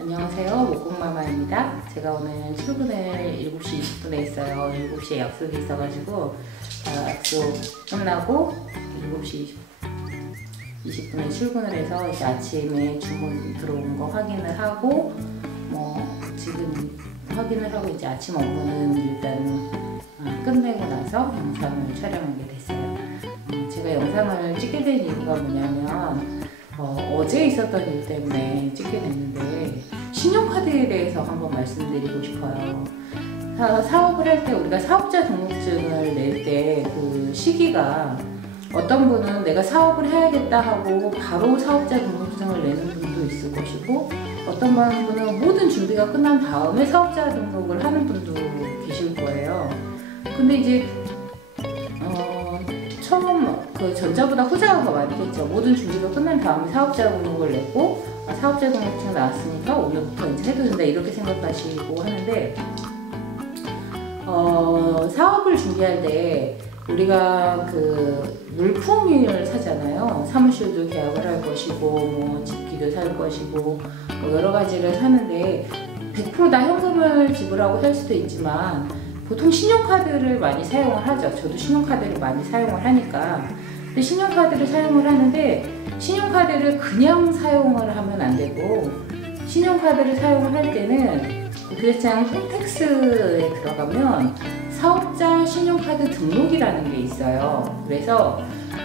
안녕하세요. 목공마마입니다. 제가 오늘 출근을 7시 20분에 했어요. 7시에 약속이 있어가지고 약속 끝나고 7시 20분에 출근을 해서 이제 아침에 주문 들어온 거 확인을 하고 지금 확인을 하고 이제 아침 업무는 일단 끝내고 나서 영상을 촬영하게 됐어요. 제가 영상을 찍게 된 이유가 뭐냐면 어제 있었던 일 때문에 찍게 됐는데 신용카드에 대해서 한번 말씀드리고 싶어요. 사업을 할 때 우리가 사업자 등록증을 낼 때 그 시기가 어떤 분은 내가 사업을 해야겠다 하고 바로 사업자 등록증을 내는 분도 있을 것이고 어떤 분은 모든 준비가 끝난 다음에 사업자 등록을 하는 분도 계실 거예요. 근데 이제 처음 그 전자보다 후자가 더 많겠죠. 모든 준비가 끝난 다음에 사업자 등록을 냈고 사업자 등록증 나왔으니까 오늘부터 이제 해도 된다 이렇게 생각하시고 하는데 사업을 준비할 때 우리가 그 물품을 사잖아요. 사무실도 계약을 할 것이고 집기도 살 것이고 여러 가지를 사는데 100% 다 현금을 지불하고 할 수도 있지만 보통 신용카드를 많이 사용을 하죠. 저도 신용카드를 많이 사용을 하니까. 근데 신용카드를 사용을 하는데 신용카드를 그냥 사용을 하면 안 되고 신용카드를 사용을 할 때는 구세청 홈택스에 들어가면 사업자 신용카드 등록이라는 게 있어요. 그래서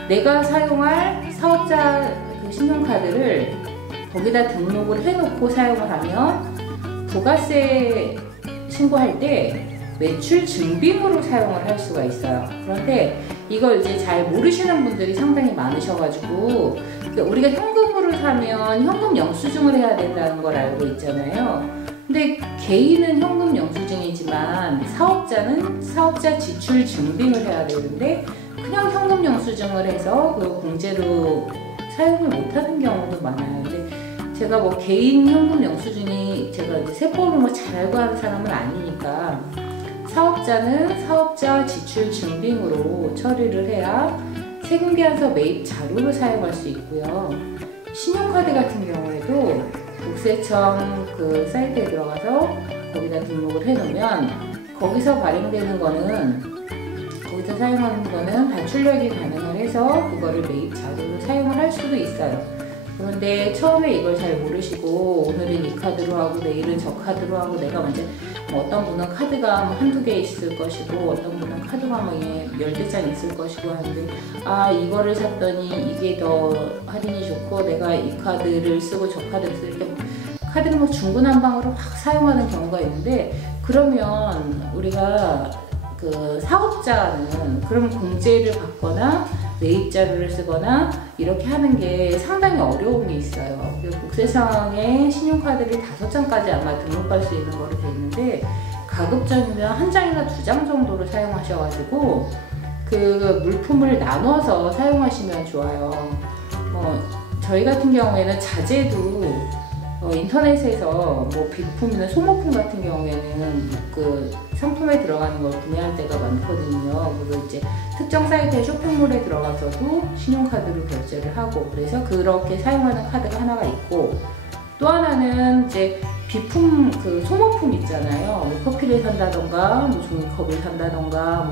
내가 사용할 사업자 그 신용카드를 거기다 등록을 해놓고 사용을 하면 부가세 신고할 때 매출 증빙으로 사용을 할 수가 있어요. 그런데 이걸 이제 잘 모르시는 분들이 상당히 많으셔가지고 우리가 현금으로 사면 현금 영수증을 해야 된다는 걸 알고 있잖아요. 근데 개인은 현금 영수증이지만 사업자는 사업자 지출 증빙을 해야 되는데 그냥 현금 영수증을 해서 그 공제로 사용을 못하는 경우도 많아요. 근데 제가 개인 현금 영수증이 제가 이제 세법을 잘 알고 하는 사람은 아니니까 사업자는 사업자 지출 증빙으로 처리를 해야 세금계산서 매입 자료로 사용할 수 있고요. 신용카드 같은 경우에도 국세청 그 사이트에 들어가서 거기다 등록을 해놓으면 거기서 발행되는 거는 거기서 사용하는 거는 반출력이 가능을 해서 그거를 매입 자료로 사용을 할 수도 있어요. 그런데 처음에 이걸 잘 모르시고 오늘은 이 카드로 하고 내일은 저 카드로 하고 내가 먼저 어떤 분은 카드가 한두 개 있을 것이고 어떤 분은 카드가 10대 있을 것이고 하는데 이거를 샀더니 이게 더 할인이 좋고 내가 이 카드를 쓰고 저 카드를 쓰고 이렇게 카드를 중구난방으로 막 사용하는 경우가 있는데 그러면 우리가 그 사업자는 그럼 공제를 받거나 매입자료를 쓰거나 이렇게 하는 게 상당히 어려움이 있어요. 국세청에 신용카드를 5장까지 아마 등록할 수 있는 거로 되어 있는데 가급적이면 1장이나 2장 정도를 사용하셔가지고 그 물품을 나눠서 사용하시면 좋아요. 저희 같은 경우에는 자재도 인터넷에서 비품이나 소모품 같은 경우에는 그 상품에 들어가는 걸 구매할 때가 많거든요. 그리고 이제 특정 사이트의 쇼핑몰에 들어가서도 신용카드로 결제를 하고 그래서 그렇게 사용하는 카드가 하나가 있고 또 하나는 이제 비품 그 소모품 있잖아요. 커피를 산다던가 종이컵을 산다던가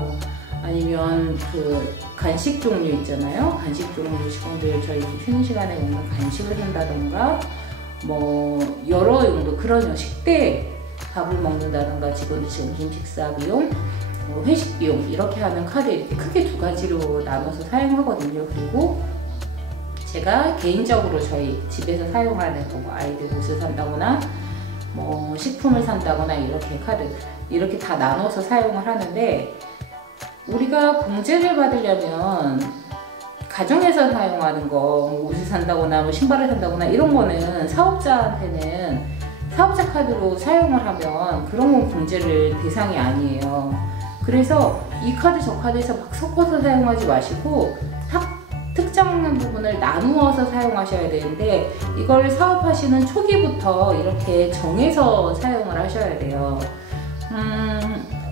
아니면 그 간식 종류 있잖아요. 간식 종류 직원들 저희 쉬는 시간에 먹는 간식을 산다던가 여러 용도 그런 식대 밥을 먹는다던가 직원들 점심 식사 비용, 회식 비용 이렇게 하는 카드 이렇게 크게 2가지로 나눠서 사용하거든요. 그리고 제가 개인적으로 저희 집에서 사용하는 아이들 옷을 산다거나 식품을 산다거나 이렇게 카드 이렇게 다 나눠서 사용을 하는데 우리가 공제를 받으려면 가정에서 사용하는 거 옷을 산다거나 신발을 산다거나 이런 거는 사업자한테는 사업자 카드로 사용을 하면 그런 건 공제를 대상이 아니에요. 그래서 이 카드 저 카드에서 막 섞어서 사용하지 마시고 특정 부분을 나누어서 사용하셔야 되는데 이걸 사업하시는 초기부터 이렇게 정해서 사용을 하셔야 돼요.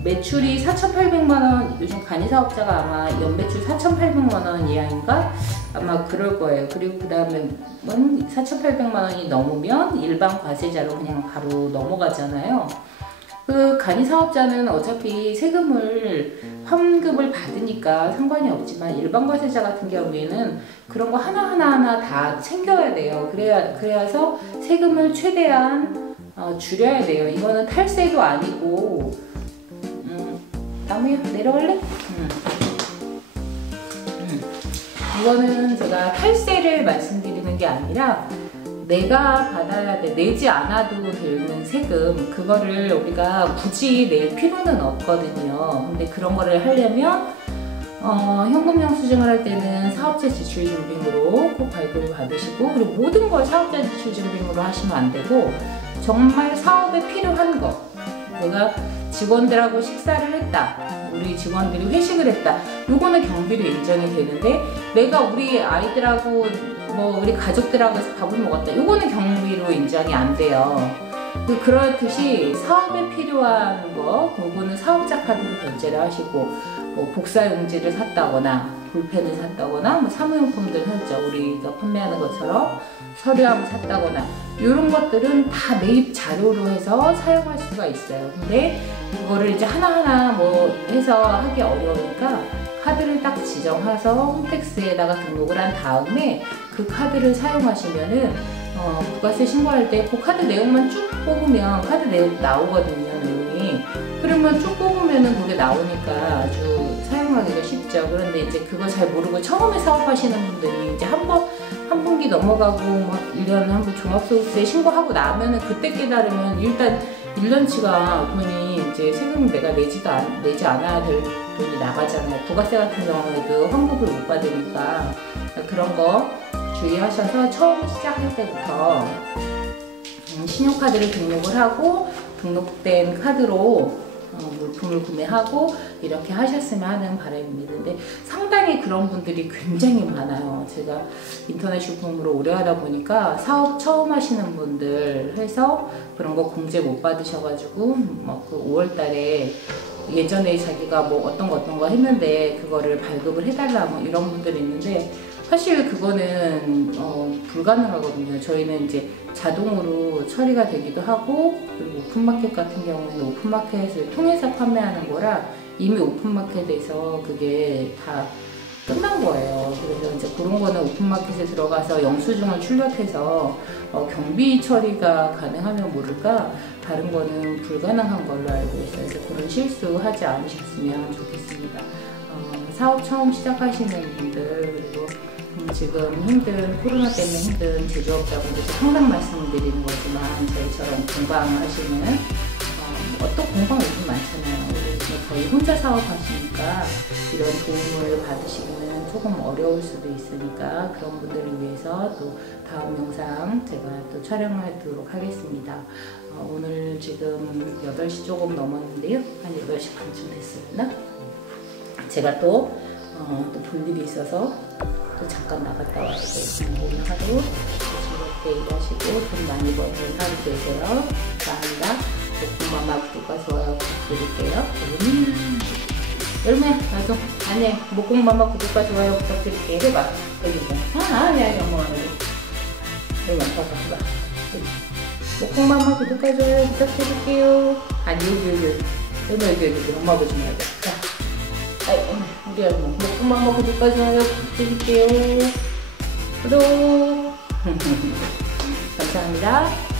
매출이 4,800만 원, 요즘 간이 사업자가 아마 연매출 4,800만 원 이하인가? 아마 그럴 거예요. 그리고 그 다음에 4,800만 원이 넘으면 일반 과세자로 그냥 바로 넘어가잖아요. 그 간이 사업자는 어차피 세금을 환급을 받으니까 상관이 없지만 일반 과세자 같은 경우에는 그런 거 하나하나 다 챙겨야 돼요. 그래서 세금을 최대한 줄여야 돼요. 이거는 탈세도 아니고 나무야 내려갈래? 이거는 제가 탈세를 말씀드리는 게 아니라 내가 받아야 돼, 내지 않아도 되는 세금, 그거를 우리가 굳이 낼 필요는 없거든요. 근데 그런 거를 하려면 현금 영수증을 할 때는 사업자 지출 증빙으로 꼭 발급을 받으시고, 그리고 모든 걸 사업자 지출 증빙으로 하시면 안 되고, 정말 사업에 필요한 거, 내가 직원들하고 식사를 했다, 우리 직원들이 회식을 했다, 요거는 경비로 인정이 되는데, 내가 우리 아이들하고 우리 가족들하고 해서 밥을 먹었다, 요거는 경비로 인정이 안 돼요. 그렇듯이 사업에 필요한 거, 그거는 사업자 카드로 결제를 하시고, 복사용지를 샀다거나 볼펜을 샀다거나 사무용품들 샀죠. 우리가 판매하는 것처럼 서류함을 샀다거나 이런 것들은 다 매입 자료로 해서 사용할 수가 있어요. 근데 그거를 이제 하나하나 해서 하기 어려우니까 카드를 딱 지정해서 홈택스에다가 등록을 한 다음에 그 카드를 사용하시면은 부가세 신고할 때 그 카드 내용만 쭉 뽑으면 카드 내용 나오거든요. 내용이. 그러면 쭉 뽑으면은 그게 나오니까 아주 사용하기가 쉽죠. 그런데 이제 그거 잘 모르고 처음에 사업하시는 분들이 이제 한 분기 넘어가고 막 1년에 한 번 종합소득세 신고하고 나면은 그때 깨달으면 일단 1년치가 돈이 이제 세금을 내가 내지 않아야 될 돈이 나가잖아요. 부가세 같은 경우에도 환급을 못 받으니까 그런 거 주의하셔서 처음 시작할 때부터 신용카드를 등록을 하고 등록된 카드로 물품을 구매하고 이렇게 하셨으면 하는 바람입니다. 근데 상당히 그런 분들이 굉장히 많아요. 제가 인터넷 쇼핑으로 오래 하다 보니까 사업 처음 하시는 분들 해서 그런 거 공제 못 받으셔가지고 그 5월 달에 예전에 자기가 어떤 거 했는데 그거를 발급을 해달라 이런 분들이 있는데, 사실 그거는 불가능하거든요. 저희는 이제 자동으로 처리가 되기도 하고, 그리고 오픈마켓 같은 경우에는 오픈마켓을 통해서 판매하는 거라 이미 오픈마켓에서 그게 다 끝난 거예요. 그래서 이제 그런 거는 오픈마켓에 들어가서 영수증을 출력해서 경비 처리가 가능하면 모를까, 다른 거는 불가능한 걸로 알고 있어요. 그래서 그런 실수 하지 않으셨으면 좋겠습니다. 사업 처음 시작하시는 분들, 그리고 지금 코로나 때문에 힘든 제조업자분들도 항상 말씀드리는 거지만, 저희처럼 공방하시는 또 공방 요즘 많잖아요. 저희 혼자 사업하시니까 이런 도움을 받으시기는 조금 어려울 수도 있으니까 그런 분들을 위해서 또 다음 영상 제가 또 촬영하도록 하겠습니다. 오늘 지금 8시 조금 넘었는데요. 한 8시 반쯤 됐습니다. 제가 또 볼 일이 있어서 또 잠깐 나갔다 와서 오늘 하루 즐겁게 일하시고 돈 많이 버는 하루 되세요. 감사합니다. 볶음마마 구독과 좋아요 부탁드릴게요. 여러분 나도 안에 볶음마마 구독과 좋아요 부탁드릴게요. 해봐. 여기 아니 엄마가 여기 봐봐. 볶음마마 구독과 좋아요 부탁드릴게요. 아니 여기 엄마 보지 말고. 자, 우리 할머니 볶음마마 구독과 좋아요 부탁드릴게요. 구독. 감사합니다.